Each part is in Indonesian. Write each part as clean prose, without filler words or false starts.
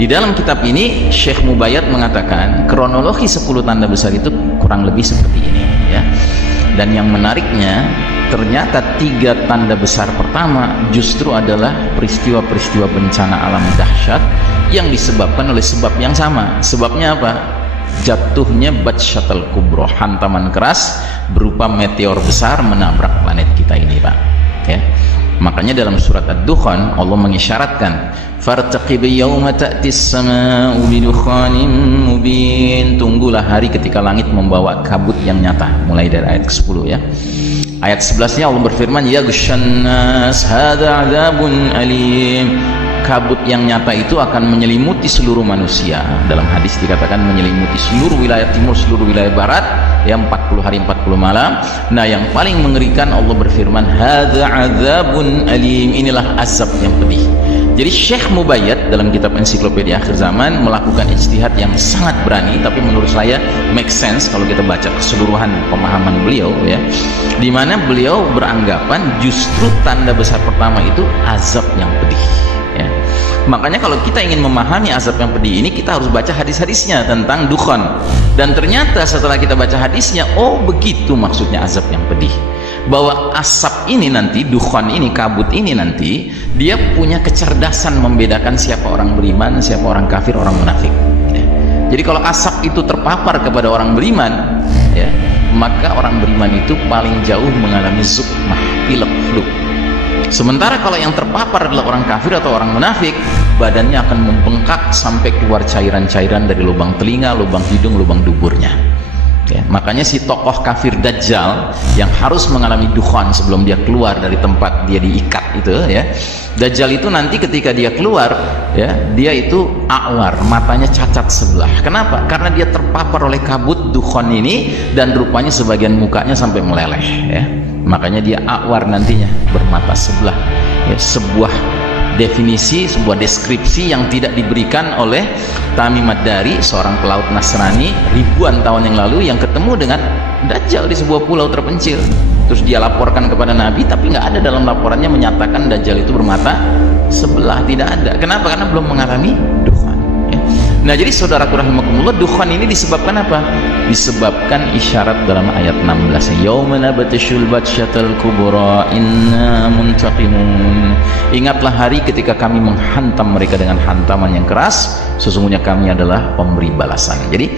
Di dalam kitab ini Syekh Mubayyad mengatakan kronologi 10 tanda besar itu kurang lebih seperti ini ya. Dan yang menariknya ternyata 3 tanda besar pertama justru adalah peristiwa-peristiwa bencana alam dahsyat yang disebabkan oleh sebab yang sama. Sebabnya apa? Jatuhnya Batshatul Kubra, hantaman keras berupa meteor besar menabrak planet kita ini, Pak ya. Makanya dalam surat Ad-Dukhan Allah mengisyaratkan fartaqib yauma ta'tis samaa'u bidukhanin mubin, tunggulah hari ketika langit membawa kabut yang nyata, mulai dari ayat ke-10 ya. Ayat 11-nya Allah berfirman yaghshan nas hadza 'adzabun alim, kabut yang nyata itu akan menyelimuti seluruh manusia. Dalam hadis dikatakan menyelimuti seluruh wilayah timur, seluruh wilayah barat ya, 40 hari 40 malam. Nah yang paling mengerikan Allah berfirman hadza 'adzabun alim, inilah azab yang pedih. Jadi Syekh Mubayyad dalam kitab Ensiklopedia Akhir Zaman melakukan ijtihad yang sangat berani, tapi menurut saya make sense kalau kita baca keseluruhan pemahaman beliau ya, di mana beliau beranggapan justru tanda besar pertama itu azab yang pedih ya. Makanya kalau kita ingin memahami azab yang pedih ini, kita harus baca hadis-hadisnya tentang dukhan. Dan ternyata setelah kita baca hadisnya, oh begitu maksudnya azab yang pedih. Bahwa asap ini nanti, dukhan ini, kabut ini nanti, dia punya kecerdasan membedakan siapa orang beriman, siapa orang kafir, orang munafik ya. Jadi kalau asap itu terpapar kepada orang beriman ya, maka orang beriman itu paling jauh mengalami zukmah, pilek, flu. Sementara kalau yang terpapar adalah orang kafir atau orang munafik, badannya akan membengkak sampai keluar cairan-cairan dari lubang telinga, lubang hidung, lubang duburnya ya. Makanya si tokoh kafir Dajjal yang harus mengalami dukhan sebelum dia keluar dari tempat dia diikat itu ya, Dajjal itu nanti ketika dia keluar ya, dia itu a'war, matanya cacat sebelah. Kenapa? Karena dia terpapar oleh kabut dukhan ini dan rupanya sebagian mukanya sampai meleleh ya. Makanya dia a'war nantinya, bermata sebelah ya. Sebuah definisi, sebuah deskripsi yang tidak diberikan oleh Tamim Ad-Dari, seorang pelaut Nasrani ribuan tahun yang lalu yang ketemu dengan Dajjal di sebuah pulau terpencil. Terus dia laporkan kepada Nabi, tapi nggak ada dalam laporannya menyatakan Dajjal itu bermata sebelah, tidak ada. Kenapa? Karena belum mengalami dukhan ya. Nah jadi saudaraku rahimakumullah, dukhan ini disebabkan apa? Disebabkan isyarat dalam ayat 16, yauma nabtashul batshatal kubra inna muntaqimun, ingatlah hari ketika kami menghantam mereka dengan hantaman yang keras, sesungguhnya kami adalah pemberi balasan. Jadi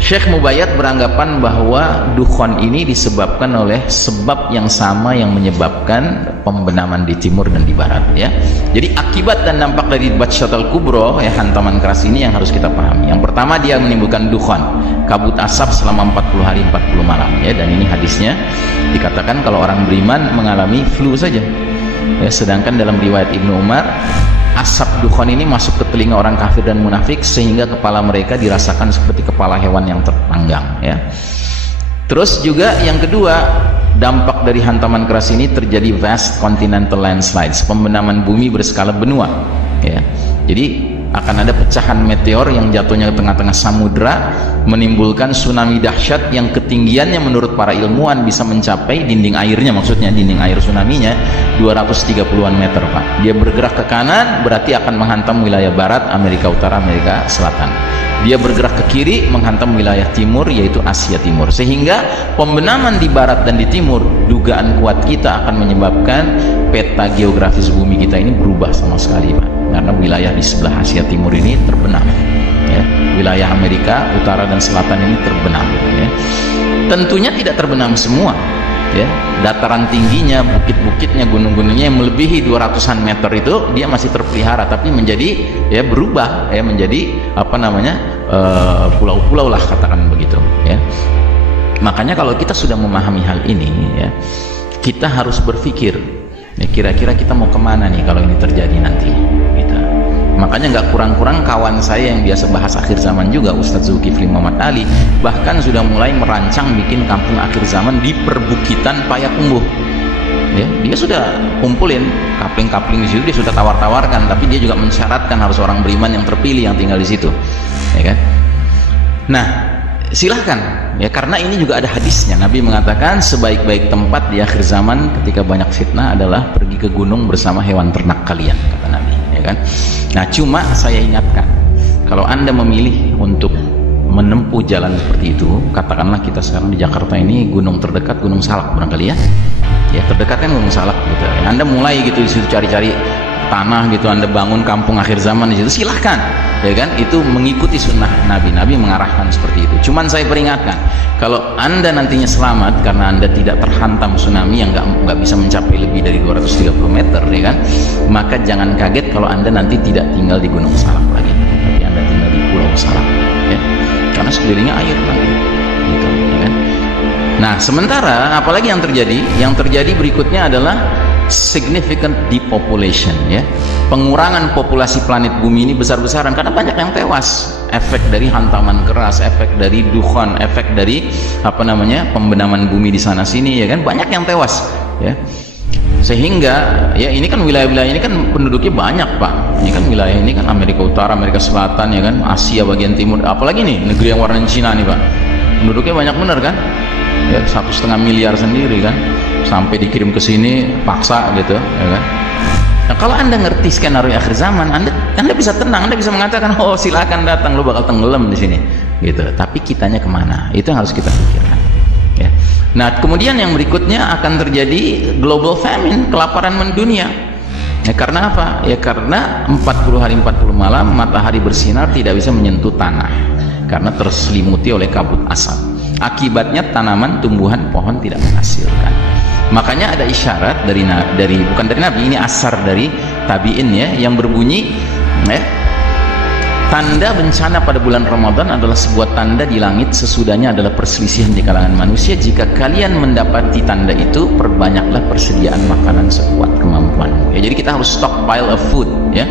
Syekh Mubayyad beranggapan bahwa dukhan ini disebabkan oleh sebab yang sama yang menyebabkan pembenaman di timur dan di barat ya. Jadi akibat dan dampak dari Batshatul Kubra ya, hantaman keras ini yang harus kita pahami. Yang pertama, dia menimbulkan dukhan, kabut asap selama 40 hari 40 malam ya. Dan ini hadisnya dikatakan kalau orang beriman mengalami flu saja ya. Sedangkan dalam riwayat Ibnu Umar, asap dukhan ini masuk ke telinga orang kafir dan munafik sehingga kepala mereka dirasakan seperti kepala hewan yang terpanggang ya. Terus juga yang kedua, dampak dari hantaman keras ini terjadi vast continental landslides, pembenaman bumi berskala benua ya. Jadi akan ada pecahan meteor yang jatuhnya ke tengah-tengah samudra, menimbulkan tsunami dahsyat yang ketinggiannya menurut para ilmuwan bisa mencapai dinding airnya, maksudnya dinding air tsunaminya 230-an meter Pak. Dia bergerak ke kanan berarti akan menghantam wilayah barat, Amerika Utara, Amerika Selatan. Dia bergerak ke kiri menghantam wilayah timur, yaitu Asia Timur. Sehingga pembenaman di barat dan di timur, dugaan kuat kita akan menyebabkan peta geografis bumi kita ini berubah sama sekali Pak. Karena wilayah di sebelah Asia Timur ini terbenam ya. Wilayah Amerika Utara dan Selatan ini terbenam ya. Tentunya tidak terbenam semua ya. Dataran tingginya, bukit-bukitnya, gunung-gunungnya yang melebihi 200-an meter itu dia masih terpelihara, tapi menjadi ya berubah ya, menjadi apa namanya pulau-pulau lah, katakan begitu ya. Makanya kalau kita sudah memahami hal ini ya, kita harus berpikir ya, kira-kira kita mau kemana nih kalau ini terjadi nanti gitu. Makanya nggak kurang-kurang kawan saya yang biasa bahas akhir zaman juga, Ustadz Zulkifli Muhammad Ali, bahkan sudah mulai merancang bikin kampung akhir zaman di perbukitan Payakumbuh ya. Dia sudah kumpulin kapling-kapling di situ, dia sudah tawar-tawarkan, tapi dia juga mensyaratkan harus orang beriman yang terpilih yang tinggal di situ ya kan. Nah silahkan ya, karena ini juga ada hadisnya. Nabi mengatakan sebaik-baik tempat di akhir zaman ketika banyak fitnah adalah pergi ke gunung bersama hewan ternak kalian, kata Nabi ya. ya kan. Nah, cuma saya ingatkan, kalau Anda memilih untuk menempuh jalan seperti itu, katakanlah kita sekarang di Jakarta ini, gunung terdekat Gunung Salak barangkali ya, ya terdekat kan Gunung Salak gitu. Anda mulai gitu di situ cari-cari tanah gitu, Anda bangun kampung akhir zaman di situ, silahkan, ya kan, itu mengikuti sunnah Nabi mengarahkan seperti itu. Cuman saya peringatkan, kalau Anda nantinya selamat karena Anda tidak terhantam tsunami yang nggak bisa mencapai lebih dari 230 meter, ya kan, maka jangan kaget kalau Anda nanti tidak tinggal di Gunung Salak lagi, tapi Anda tinggal di Pulau Salak, ya, karena sekelilingnya air kan, gitu, ya kan. Nah, sementara apalagi yang terjadi? Yang terjadi berikutnya adalah significant depopulation, ya, pengurangan populasi planet bumi ini besar-besaran karena banyak yang tewas, efek dari hantaman keras, efek dari dukhan, efek dari pembenaman bumi di sana sini, ya kan, banyak yang tewas, ya, sehingga ya ini kan wilayah-wilayah ini kan penduduknya banyak Pak, ini kan wilayah ini kan Amerika Utara, Amerika Selatan, ya kan, Asia bagian timur, apalagi nih negeri yang warna Cina nih Pak, penduduknya banyak bener kan, ya 1,5 miliar sendiri kan, sampai dikirim ke sini paksa gitu, ya kan. Nah, kalau Anda ngerti skenario akhir zaman, Anda bisa tenang, Anda bisa mengatakan, oh silakan datang, lo bakal tenggelam di sini, gitu. Tapi kitanya kemana? Itu yang harus kita pikirkan, ya. Nah, kemudian yang berikutnya akan terjadi global famine, kelaparan mendunia. Ya, karena apa? Ya karena 40 hari 40 malam matahari bersinar tidak bisa menyentuh tanah karena terselimuti oleh kabut asap. Akibatnya tanaman, tumbuhan, pohon tidak menghasilkan. Makanya ada isyarat dari bukan dari Nabi, ini asar dari tabi'in, ya, yang berbunyi, ya, tanda bencana pada bulan Ramadan adalah sebuah tanda di langit, sesudahnya adalah perselisihan di kalangan manusia. Jika kalian mendapati tanda itu, perbanyaklah persediaan makanan sekuat kemampuanmu. Ya, jadi kita harus stockpile of food, ya.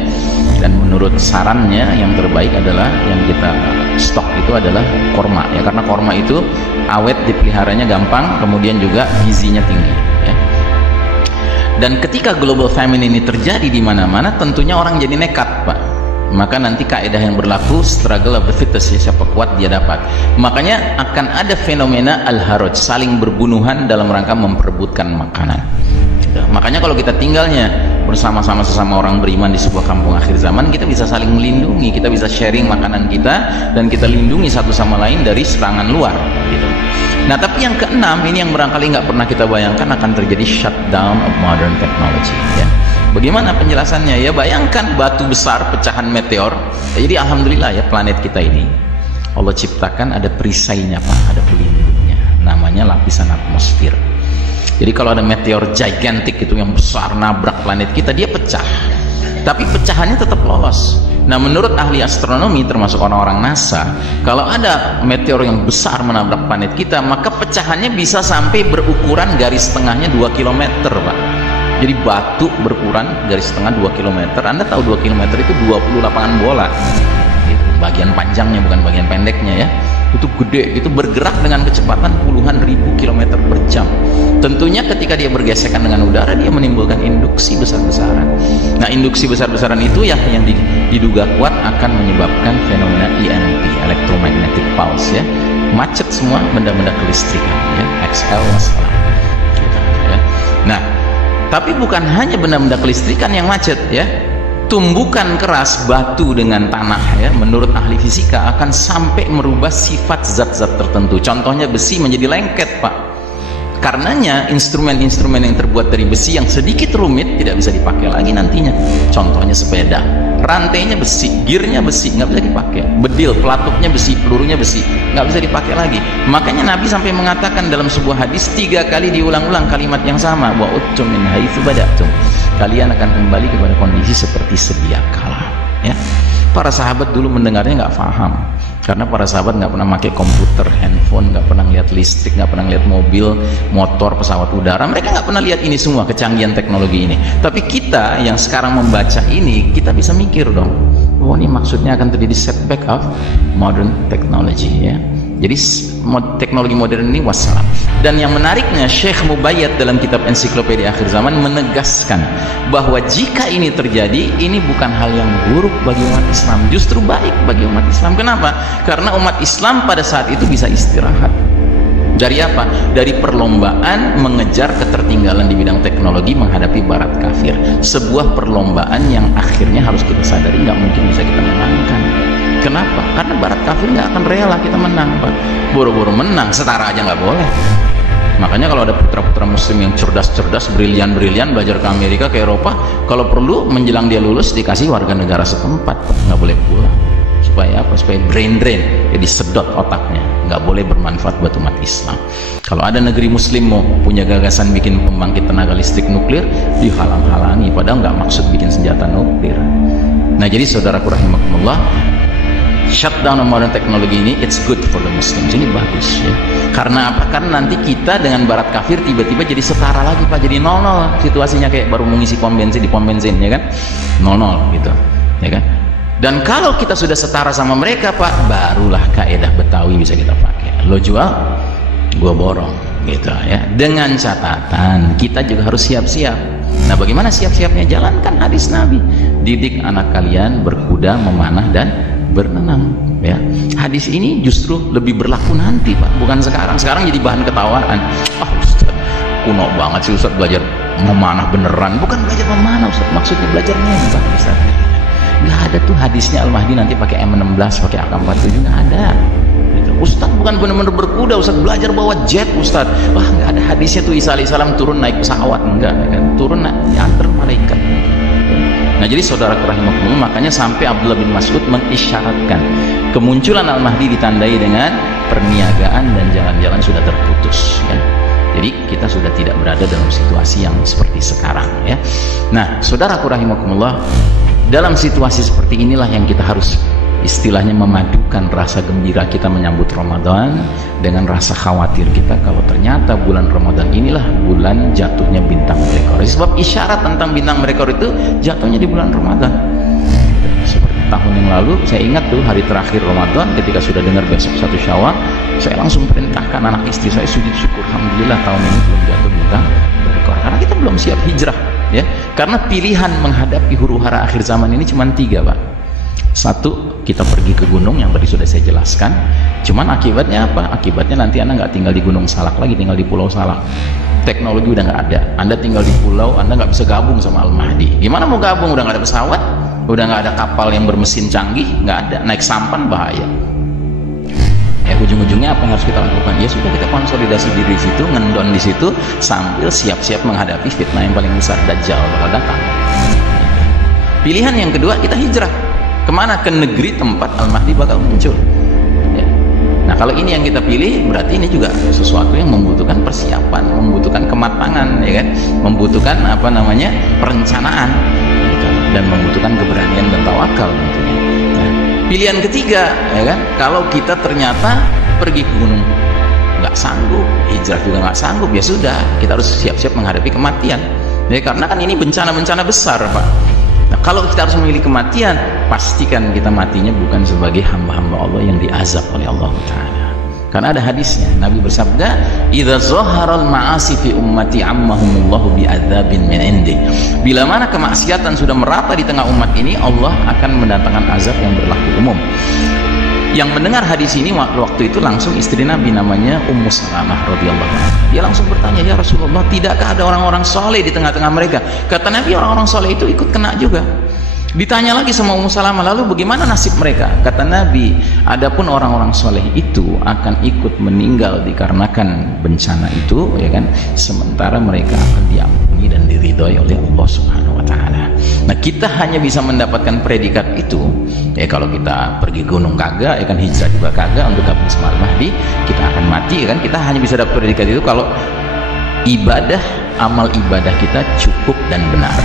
Dan menurut sarannya yang terbaik adalah yang kita stok itu adalah korma, ya, karena korma itu awet, dipeliharanya gampang, kemudian juga gizinya tinggi, ya. Dan ketika global famine ini terjadi di mana-mana, tentunya orang jadi nekat Pak. Maka nanti kaidah yang berlaku, struggle of the fittest, ya, siapa kuat dia dapat. Makanya akan ada fenomena al-haraj, saling berbunuhan dalam rangka memperebutkan makanan. Makanya kalau kita tinggalnya bersama-sama sesama orang beriman di sebuah kampung akhir zaman, kita bisa saling melindungi, kita bisa sharing makanan kita, dan kita lindungi satu sama lain dari serangan luar, gitu. Nah, tapi yang keenam ini yang barangkali nggak pernah kita bayangkan, akan terjadi shutdown of modern technology, ya. Bagaimana penjelasannya? Ya, bayangkan batu besar, pecahan meteor. Ya, jadi alhamdulillah ya, planet kita ini Allah ciptakan ada perisainya Pak, ada pelindungnya, namanya lapisan atmosfer. Jadi kalau ada meteor gigantic itu yang besar nabrak planet kita, dia pecah, tapi pecahannya tetap lolos. Nah, menurut ahli astronomi termasuk orang-orang NASA, kalau ada meteor yang besar menabrak planet kita, maka pecahannya bisa sampai berukuran garis tengahnya 2 km Pak. Jadi batu berukuran garis tengah 2 km. Anda tahu 2 km itu 20 lapangan bola. Gitu. Bagian panjangnya bukan bagian pendeknya, ya. Itu gede, itu bergerak dengan kecepatan puluhan ribu kilometer per jam. Tentunya ketika dia bergesekan dengan udara, dia menimbulkan induksi besar-besaran. Nah, induksi besar-besaran itu ya yang diduga kuat akan menyebabkan fenomena EMP, electromagnetic pulse, ya. Macet semua benda-benda kelistrikan, ya. XL masalah. Gitu, ya. Nah, tapi bukan hanya benda-benda kelistrikan yang macet, ya. Tumbukan keras, batu dengan tanah, ya, menurut ahli fisika akan sampai merubah sifat zat-zat tertentu. Contohnya besi menjadi lengket Pak. Karenanya instrumen-instrumen yang terbuat dari besi yang sedikit rumit tidak bisa dipakai lagi nantinya. Contohnya sepeda, rantainya besi, gearnya besi, nggak bisa dipakai. Bedil, pelatuknya besi, pelurunya besi, nggak bisa dipakai lagi. Makanya Nabi sampai mengatakan dalam sebuah hadis 3 kali diulang-ulang kalimat yang sama, wa uttum min haitsu bada'tum. Kalian akan kembali kepada kondisi seperti sedia kala, ya. Para sahabat dulu mendengarnya nggak paham, karena para sahabat nggak pernah pakai komputer, handphone, nggak pernah lihat listrik, nggak pernah lihat mobil, motor, pesawat udara. Mereka nggak pernah lihat ini semua, kecanggihan teknologi ini. Tapi kita yang sekarang membaca ini, kita bisa mikir dong, oh ini maksudnya akan terjadi setback of modern technology, ya. Jadi teknologi modern ini wassalam. Dan yang menariknya, Syekh Mubayyad dalam kitab Ensiklopedia Akhir Zaman menegaskan bahwa jika ini terjadi, ini bukan hal yang buruk bagi umat Islam, justru baik bagi umat Islam. Kenapa? Karena umat Islam pada saat itu bisa istirahat, Dari apa? Dari perlombaan mengejar ketertinggalan di bidang teknologi menghadapi barat kafir. Sebuah perlombaan yang akhirnya harus kita sadari nggak mungkin bisa kita menangkan. Kenapa? Karena barat kafir nggak akan rela kita menang, Pak. Boro-boro menang, setara aja nggak boleh. Makanya kalau ada putra-putra muslim yang cerdas-cerdas, brilian-brilian, belajar ke Amerika, ke Eropa, kalau perlu menjelang dia lulus dikasih warga negara setempat, Pak. Nggak boleh pulang. Supaya apa? Supaya brain drain, jadi sedot otaknya, nggak boleh bermanfaat buat umat Islam. Kalau ada negeri muslim mau punya gagasan bikin pembangkit tenaga listrik nuklir, dihalang-halangi, padahal nggak maksud bikin senjata nuklir. Nah, jadi saudaraku rahimakumullah, shutdown modern teknologi ini it's good for the Muslims, ini bagus ya. Karena apa? Karena nanti kita dengan barat kafir tiba-tiba jadi setara lagi, Pak. Jadi 0-0 situasinya, kayak baru mengisi pom bensin di pom bensin, ya kan, 0-0 gitu, ya kan. Dan kalau kita sudah setara sama mereka, Pak, barulah kaedah Betawi bisa kita pakai. Lo jual, gua borong, gitu ya. Dengan catatan kita juga harus siap-siap. Nah, bagaimana siap-siapnya? Jalankan hadis Nabi. Didik anak kalian berkuda, memanah, dan berenang. Ya, hadis ini justru lebih berlaku nanti, Pak, bukan sekarang. Sekarang jadi bahan ketawaan. Ustaz, kuno banget sih Ustaz belajar memanah beneran. Bukan belajar memanah, Ustaz, maksudnya belajar nembak, Ustaz. Nggak ada tuh hadisnya Al-Mahdi nanti pakai M16, pakai AK-47, nggak ada. Gitu. Ustaz bukan benar-benar berkuda, Ustaz belajar bawa jet, Ustaz. Wah, nggak ada hadisnya tuh Isa alaihissalam turun naik pesawat, enggak kan? Turun diantar malaikat. Nah, jadi saudara rahimakumullah, makanya sampai Abdullah bin Mas'ud mengisyaratkan kemunculan Al-Mahdi ditandai dengan perniagaan dan jalan-jalan sudah terputus, ya. Jadi kita sudah tidak berada dalam situasi yang seperti sekarang, ya. Nah, saudaraku rahimakumullah, dalam situasi seperti inilah yang kita harus istilahnya memadukan rasa gembira kita menyambut Ramadan dengan rasa khawatir kita kalau ternyata bulan Ramadan inilah bulan jatuhnya bintang meteor. Sebab isyarat tentang bintang meteor itu jatuhnya di bulan Ramadan. Seperti tahun yang lalu, saya ingat tuh hari terakhir Ramadan ketika sudah dengar besok 1 Syawal, saya langsung perintahkan anak istri saya sujud syukur, alhamdulillah tahun ini belum jatuh bintang meteor, karena kita belum siap hijrah. Ya, karena pilihan menghadapi huru-hara akhir zaman ini cuma 3, Pak. 1, kita pergi ke gunung yang tadi sudah saya jelaskan. Cuman akibatnya apa? Akibatnya nanti Anda nggak tinggal di Gunung Salak lagi, tinggal di Pulau Salak. Teknologi udah nggak ada. Anda tinggal di pulau, Anda nggak bisa gabung sama Al-Mahdi. Gimana mau gabung? Udah nggak ada pesawat, udah nggak ada kapal yang bermesin canggih, nggak ada. Naik sampan bahaya. Ujung-ujungnya apa yang harus kita lakukan? Ya sudah, kita konsolidasi diri di situ, ngendon di situ, sambil siap-siap menghadapi fitnah yang paling besar, Dajjal bakal datang. Pilihan yang kedua, kita hijrah. Kemana? Ke negeri tempat Al-Mahdi bakal muncul. Ya. Nah, kalau ini yang kita pilih, berarti ini juga sesuatu yang membutuhkan persiapan, membutuhkan kematangan, ya kan? Membutuhkan perencanaan, gitu. Dan membutuhkan keberanian dan tawakal tentunya. Pilihan ketiga, ya kan, kalau kita ternyata pergi ke gunung nggak sanggup, hijrah juga nggak sanggup, ya sudah, kita harus siap-siap menghadapi kematian. Ya, karena kan ini bencana-bencana besar, Pak. Nah, kalau kita harus memilih kematian, pastikan kita matinya bukan sebagai hamba-hamba Allah yang diazab oleh Allah Ta'ala. Karena ada hadisnya, Nabi bersabda, "Idza zaharal ma'asi fi ummati ammahumullahu bi'adzabin min indi." Bila mana kemaksiatan sudah merata di tengah umat ini, Allah akan mendatangkan azab yang berlaku umum. Yang mendengar hadis ini waktu itu langsung istri Nabi, namanya Ummu Salamah radhiyallahu anha. Dia langsung bertanya, "Ya Rasulullah, tidakkah ada orang-orang soleh di tengah-tengah mereka?" Kata Nabi, orang-orang soleh itu ikut kena juga. Ditanya lagi sama Ummu Salamah, lalu bagaimana nasib mereka? Kata Nabi, adapun orang-orang soleh itu akan ikut meninggal dikarenakan bencana itu, ya kan, sementara mereka akan diampuni dan diridhoi oleh Allah Subhanahu wa Ta'ala. Nah, kita hanya bisa mendapatkan predikat itu, ya kalau kita pergi gunung kagak, ya kan, hijrah juga kagak untuk gabung sama Al-Mahdi, kita akan mati, ya kan. Kita hanya bisa dapat predikat itu kalau ibadah, amal ibadah kita cukup dan benar,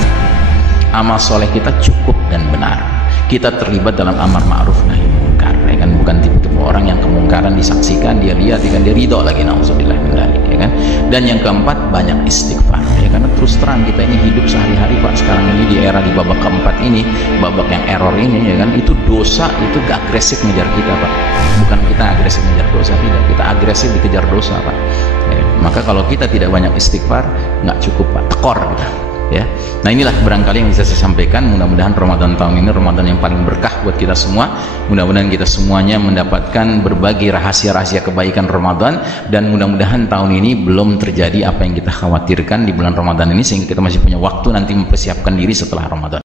amal soleh kita cukup dan benar, kita terlibat dalam amar ma'ruf nahi munkar, ya kan, bukan tipe-tipe orang yang kemungkaran disaksikan, dia lihat, ya kan, dia ridho lagi, nauzubillah min dzalik, ya kan. Dan yang keempat, banyak istighfar, ya, karena terus terang kita ini hidup sehari-hari, Pak, sekarang ini di era di babak keempat ini, babak yang error ini, ya kan, itu dosa itu agresif ngejar kita, Pak. Bukan kita agresif ngejar dosa, tidak, kita agresif dikejar dosa, Pak. Ya, maka kalau kita tidak banyak istighfar, nggak cukup, Pak, tekor kita. ya. Nah, inilah barangkali yang bisa saya sampaikan. Mudah-mudahan Ramadan tahun ini Ramadan yang paling berkah buat kita semua. Mudah-mudahan kita semuanya mendapatkan berbagai rahasia-rahasia kebaikan Ramadan, dan mudah-mudahan tahun ini belum terjadi apa yang kita khawatirkan di bulan Ramadan ini, sehingga kita masih punya waktu nanti mempersiapkan diri setelah Ramadan.